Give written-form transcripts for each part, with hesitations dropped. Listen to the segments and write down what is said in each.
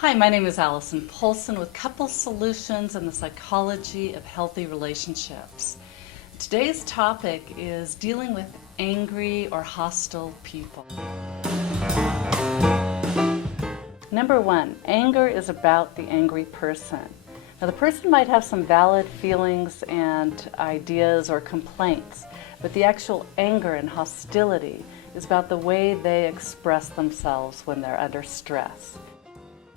Hi, my name is Alison Poulsen with Couple Solutions and the Psychology of Healthy Relationships. Today's topic is dealing with angry or hostile people. Number one, anger is about the angry person. Now, the person might have some valid feelings and ideas or complaints, but the actual anger and hostility is about the way they express themselves when they're under stress.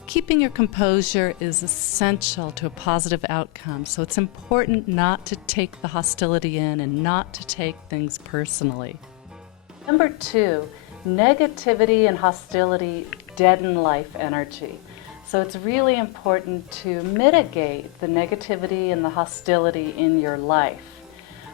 Keeping your composure is essential to a positive outcome, so it's important not to take the hostility in and not to take things personally. Number two, negativity and hostility deaden life energy. So it's really important to mitigate the negativity and the hostility in your life.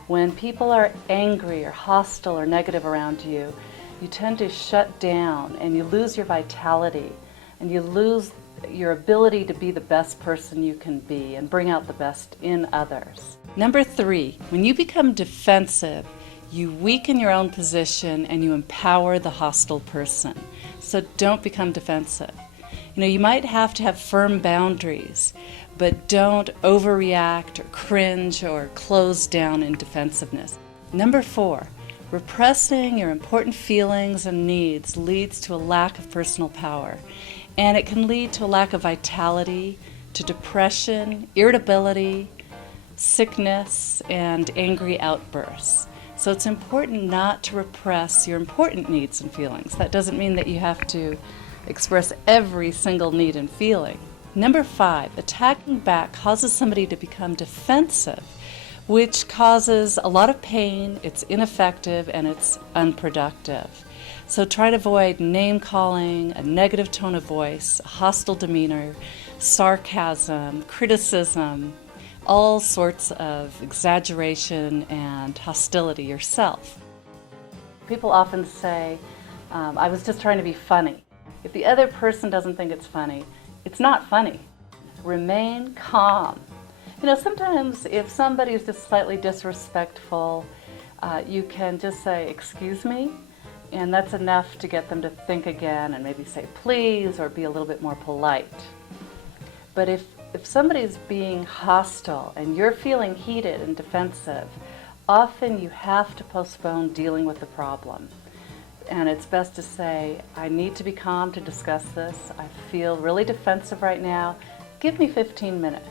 When people are angry or hostile or negative around you, you tend to shut down and you lose your vitality and you lose your ability to be the best person you can be and bring out the best in others. Number three, when you become defensive, you weaken your own position and you empower the hostile person. So don't become defensive. You might have to have firm boundaries, but don't overreact or cringe or close down in defensiveness. Number four, repressing your important feelings and needs leads to a lack of personal power, and it can lead to a lack of vitality, to depression, irritability, sickness, and angry outbursts. So it's important not to repress your important needs and feelings. That doesn't mean that you have to express every single need and feeling. Number five, attacking back causes somebody to become defensive, which causes a lot of pain, it's ineffective, and it's unproductive. So try to avoid name-calling, a negative tone of voice, a hostile demeanor, sarcasm, criticism, all sorts of exaggeration and hostility yourself. People often say, I was just trying to be funny. If the other person doesn't think it's funny, it's not funny. Remain calm. Sometimes if somebody is just slightly disrespectful, you can just say, excuse me, and that's enough to get them to think again and maybe say please or be a little bit more polite. But if somebody's being hostile and you're feeling heated and defensive, often you have to postpone dealing with the problem. And it's best to say, I need to be calm to discuss this. I feel really defensive right now. Give me 15 minutes.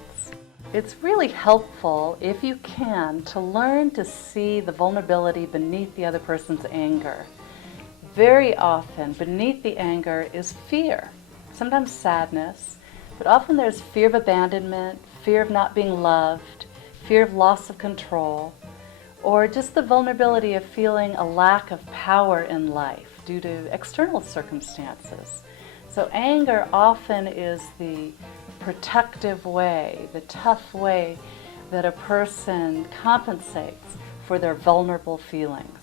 It's really helpful, if you can, to learn to see the vulnerability beneath the other person's anger. Very often, beneath the anger is fear, sometimes sadness, but often there's fear of abandonment, fear of not being loved, fear of loss of control, or just the vulnerability of feeling a lack of power in life due to external circumstances. So anger often is the protective way, the tough way that a person compensates for their vulnerable feelings.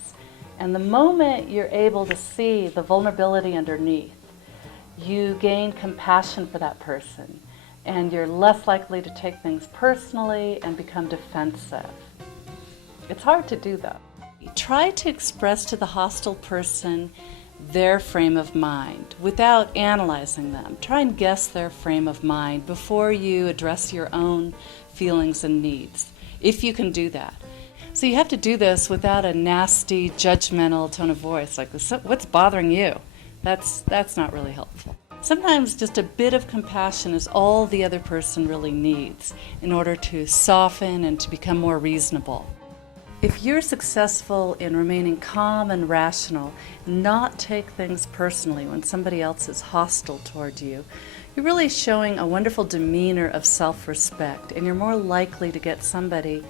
And the moment you're able to see the vulnerability underneath, you gain compassion for that person, and you're less likely to take things personally and become defensive. It's hard to do, though. Try to express to the hostile person their frame of mind without analyzing them. Try and guess their frame of mind before you address your own feelings and needs, if you can do that. So you have to do this without a nasty, judgmental tone of voice, like, what's bothering you? That's not really helpful. Sometimes just a bit of compassion is all the other person really needs in order to soften and to become more reasonable. If you're successful in remaining calm and rational, not take things personally when somebody else is hostile toward you, you're really showing a wonderful demeanor of self-respect, and you're more likely to get somebody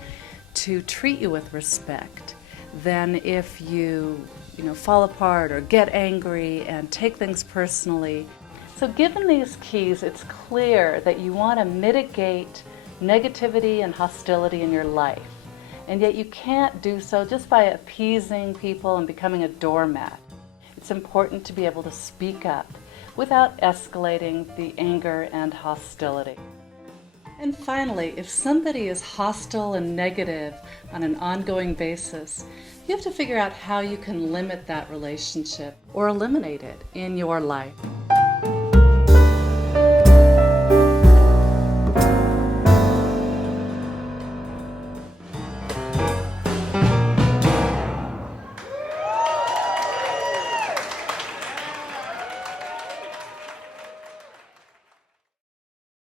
to treat you with respect than if you fall apart or get angry and take things personally. So given these keys, it's clear that you want to mitigate negativity and hostility in your life. And yet you can't do so just by appeasing people and becoming a doormat. It's important to be able to speak up without escalating the anger and hostility. And finally, if somebody is hostile and negative on an ongoing basis, you have to figure out how you can limit that relationship or eliminate it in your life.